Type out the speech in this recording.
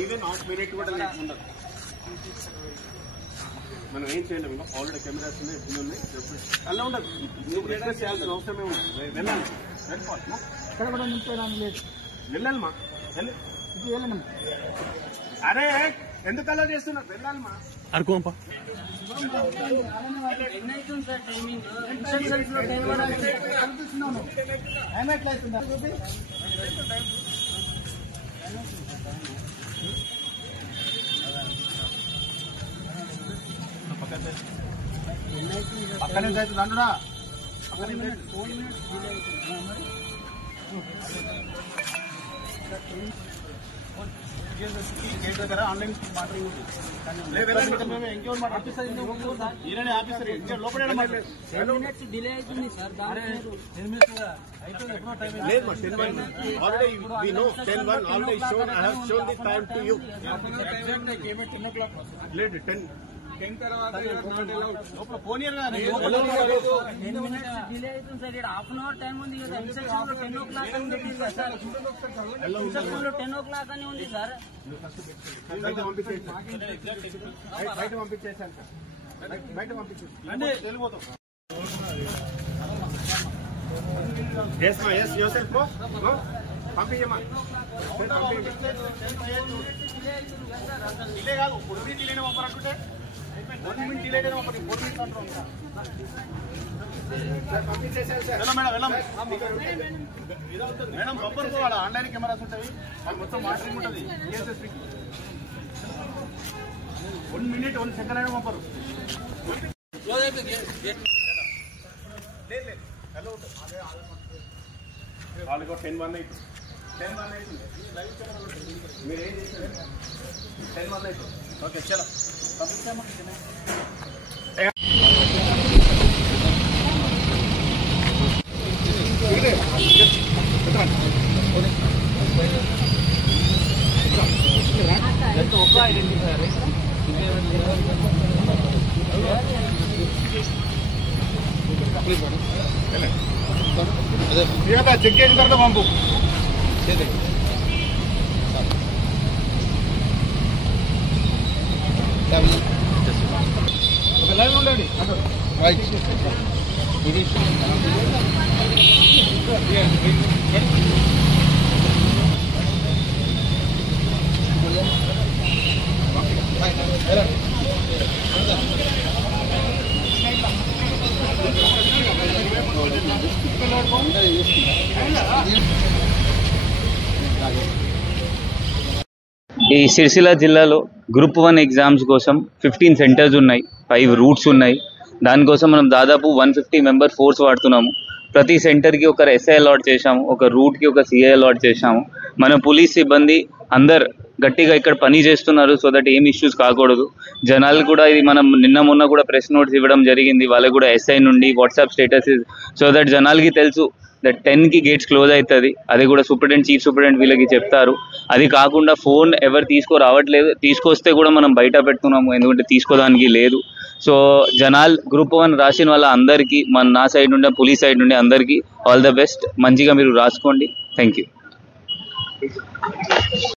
Even half minute కూడా ఉండదు. మనం ఏం చేయలేము. ఇంకా ఆల్రెడీ కెమెరాస్ ఉన్నాయి, ఎన్ని ఉన్నాయి అలా ఉండదు. నువ్వు రిక్వెస్ట్ చేయాల్సిన అవసరమే ఉండదు. వెళ్ళాలి, వెళ్ళాలిమా. అరే ఎందుకు అలా చేస్తున్నారు? వెళ్ళాలిమా. అరుకోంపా పక్కనే అవుతుంది అందుడా దగ్గర ఆన్లైన్ డిలే అవుతుంది సార్. లేదు 10 తర్వాత ఫోన్ డిలే అవుతుంది సార్. ఇక్కడ హాఫ్ అన్ అవర్ టైం ఉంది కదా. ఇన్స్ట్రక్షన్ లో 10 o'clock అని ఉంది సార్. ఇన్స్ట్రక్షన్ లో 10 o'clock అని ఉంది సార్. బయట పంపించేసాను సార్. బయట పంపించేసి వెళ్ళిపోతాం. పంపించమ్మా. డిలే కాదు, పొడి డిలేనే పంపాలంటే 1 minute డిలే అయినా పంపండి. 4 minutes అంటారు మేడం. పంపరు వాడు ఆన్లైన్ కెమెరాస్ ఉంటాయి, అది మొత్తం మానిటరింగ్ ఉంటుంది. 1 minute 1 second అయినా పంపరు. వాళ్ళకి 10-1 అవుతుంది. 10-1 అవుతుంది. మీరు ఏం చేస్తారు? 10-1 అవుతుంది. ఓకే చలో చెక్ చేసిన తర్వాత పంపు. ఒక లైన్ ఉండండి. ఈ సిరిసిల్ల జిల్లాలో గ్రూప్ 1 ఎగ్జామ్స్ కోసం 15 సెంటర్స్ ఉన్నాయి, 5 రూట్స్ ఉన్నాయి. దానికోసం మనం దాదాపు 150 మెంబర్ ఫోర్స్ వాడుతున్నాము. ప్రతి సెంటర్కి ఒక ఎస్ఐ అలాట్ చేశాము, ఒక రూట్కి ఒక సిఐ అలాట్ చేశాము. మన పోలీస్ సిబ్బంది అందరు గట్టిగా ఇక్కడ పని చేస్తున్నారు, సో దట్ ఏం ఇష్యూస్ కాకూడదు. జనాలు కూడా ఇది మనం నిన్న మొన్న కూడా ప్రెస్ నోట్స్ ఇవ్వడం జరిగింది, వాళ్ళకి కూడా ఎస్ఐ నుండి వాట్సాప్ స్టేటస్, సో దట్ జనాలకి తెలుసు దట్ 10కి గేట్స్ క్లోజ్ అవుతుంది. అది కూడా సూపరింటెండెంట్, చీఫ్ సూపరింటెండెంట్ వీళ్ళకి చెప్తారు. అది కాకుండా ఫోన్ ఎవరు తీసుకురావట్లేదు, తీసుకొస్తే కూడా మనం బయట పెడుతున్నాము, ఎందుకంటే తీసుకోవడానికి లేదు. సో జనాల్ గ్రూప్ 1 రాసిన వాళ్ళ అందరికీ నా సైడ్ నుండి, పోలీస్ సైడ్ నుండి అందరికీ ఆల్ ద బెస్ట్. మంచిగా మీరు రాసుకోండి. Thank you.